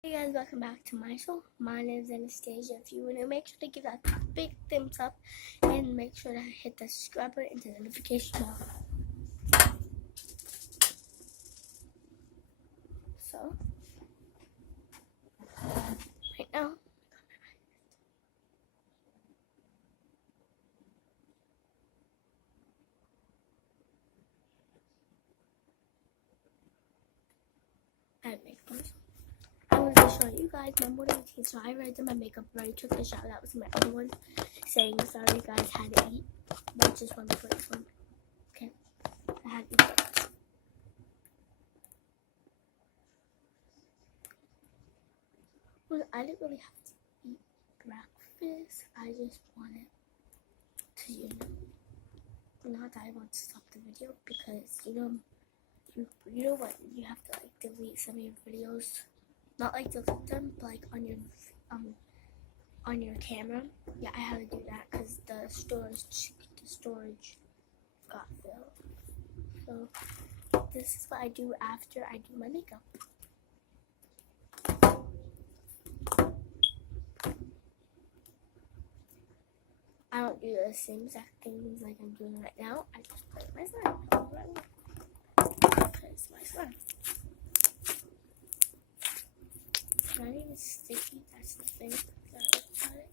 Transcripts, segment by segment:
Hey guys, welcome back to my show. My name is Anastasia. If you want to make sure to give that big thumbs up and make sure to hit the subscribe button and the notification bell. So, right now, I have makeup. I was going to show you guys my morning routine. So I already did my makeup, already took a shower. That was my other one saying sorry guys, had to eat. But just one before this one. Okay, I had to eat. Well, I didn't really have to eat breakfast. I just wanted to, not that I want to stop the video because, you know what, you have to like delete some of your videos, not like delete them, but like on your camera. Yeah, I had to do that because the storage got filled. So this is what I do after I do my makeup. I don't do the same exact things like I'm doing right now. I just play with my slime. Because my slime. It's not even sticky, that's the thing that I like about it.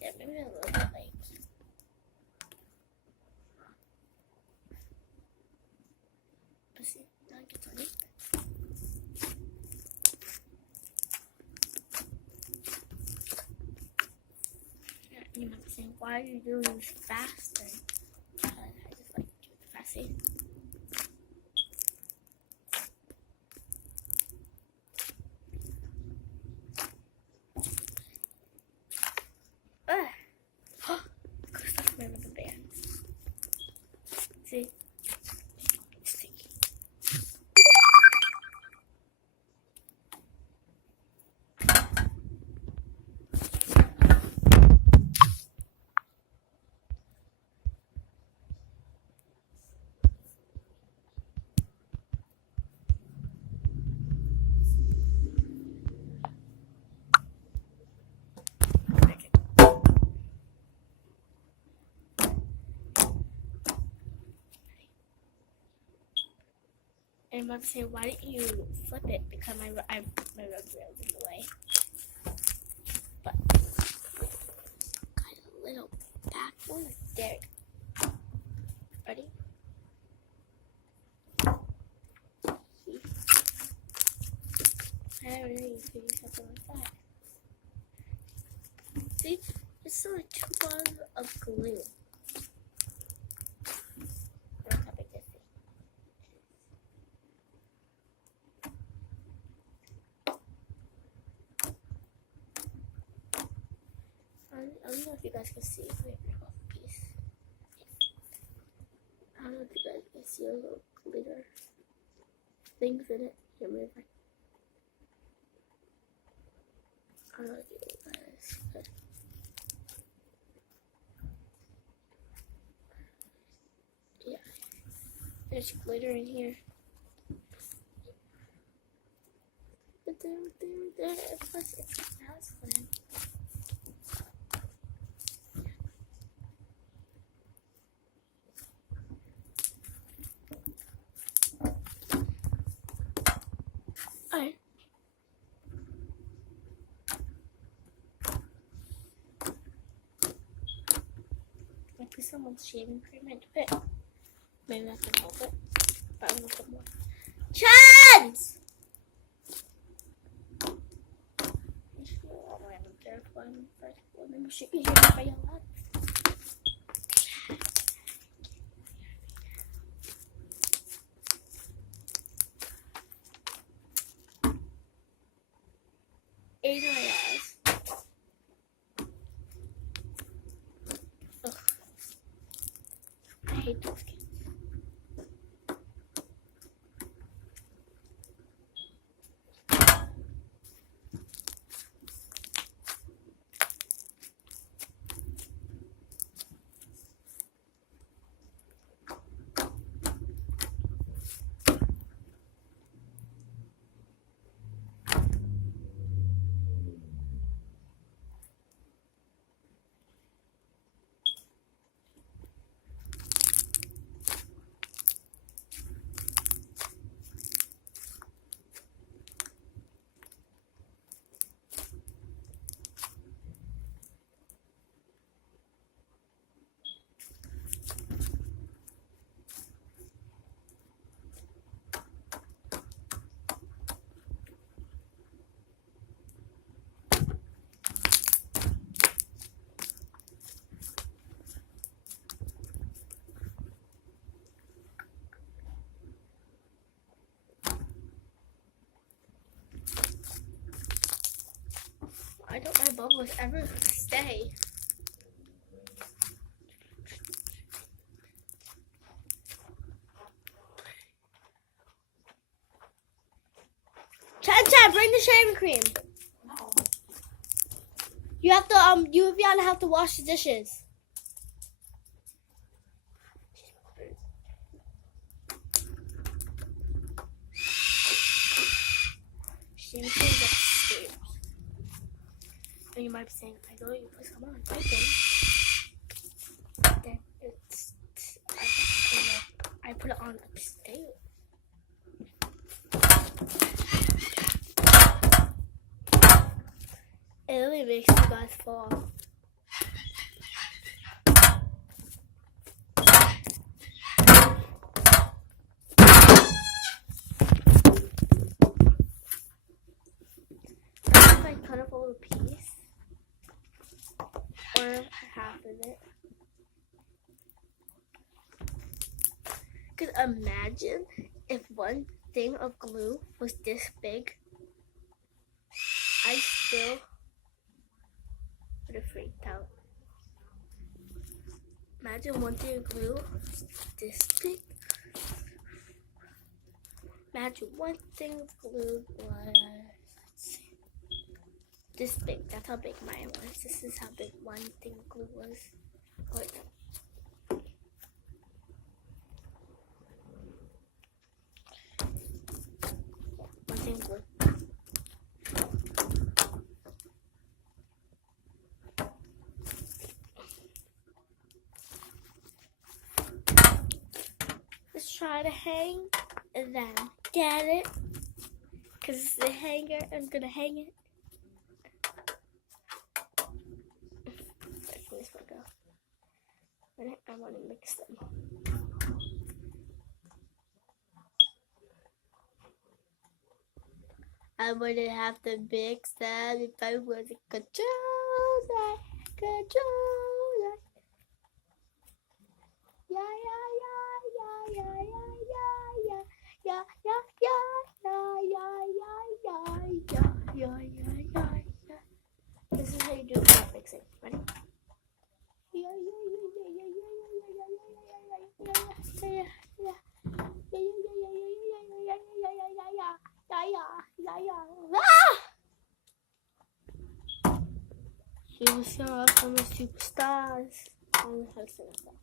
Yeah, maybe a little bit like. But see, now it gets on it. You might be saying, why are you doing this faster? Because I just like to do it fast. Stuff my rubber bands. See? It's sticky. And Mom said, why didn't you flip it? Because my rubber band was in the way. But got a little back one. There. Ready? I don't know you could use something like that. See? It's still like 2 bars of glue. Look how big this is. I don't know if you guys can see it. Wait, piece. I don't know if you guys can see a little glitter things in it. Here, move it. I don't know if you guys could. Yeah. There's glitter in here. But there. Plus, it's now it's fun. Alright. I put someone's shaving cream into it. Maybe that can help it. But I'm gonna put more. Chance! Maybe we should be here by your lot. Eight eyes. Ugh. I hate those kids. why don't my bubbles ever stay? Chan, bring the shaving cream. No. You have to you and Viviana have to wash the dishes. Shaving cream upstairs. And you might be saying, I know you put some on, okay. Then I put it on upstairs. It really makes you guys fall. If I cut up a little piece, or half of it. Because imagine if one thing of glue was this big, I still would have freaked out. Imagine one thing of glue this big. Imagine one thing of glue was, let's see, this big. That's how big mine was. This is how big one thing of glue was. Wait, no. One thing of glue. Let's try to hang and then get it. Because it's the hanger, I'm going to hang it. Where's this one go? I want to mix them. I wouldn't have to mix them if I wasn't controller. Yeah. This is how you do it mixing. Ready? She was so from the superstars. I don't know how to sing that.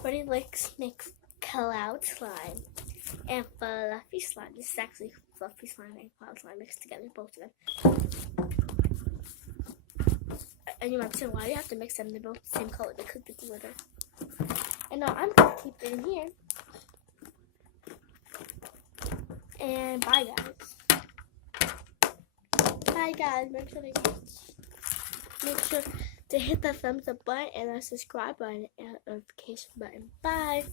Buddy likes mix cloud slime and fluffy slime. This is actually fluffy slime and cloud slime mixed together, both of them. And you might say, why do you have to mix them? They're both the same color because the glitter. And now I'm going to keep it in here. And bye, guys. Bye, guys. Make sure to hit the thumbs up button and the subscribe button and notification button. Bye.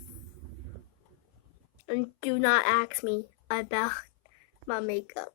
And do not ask me about my makeup.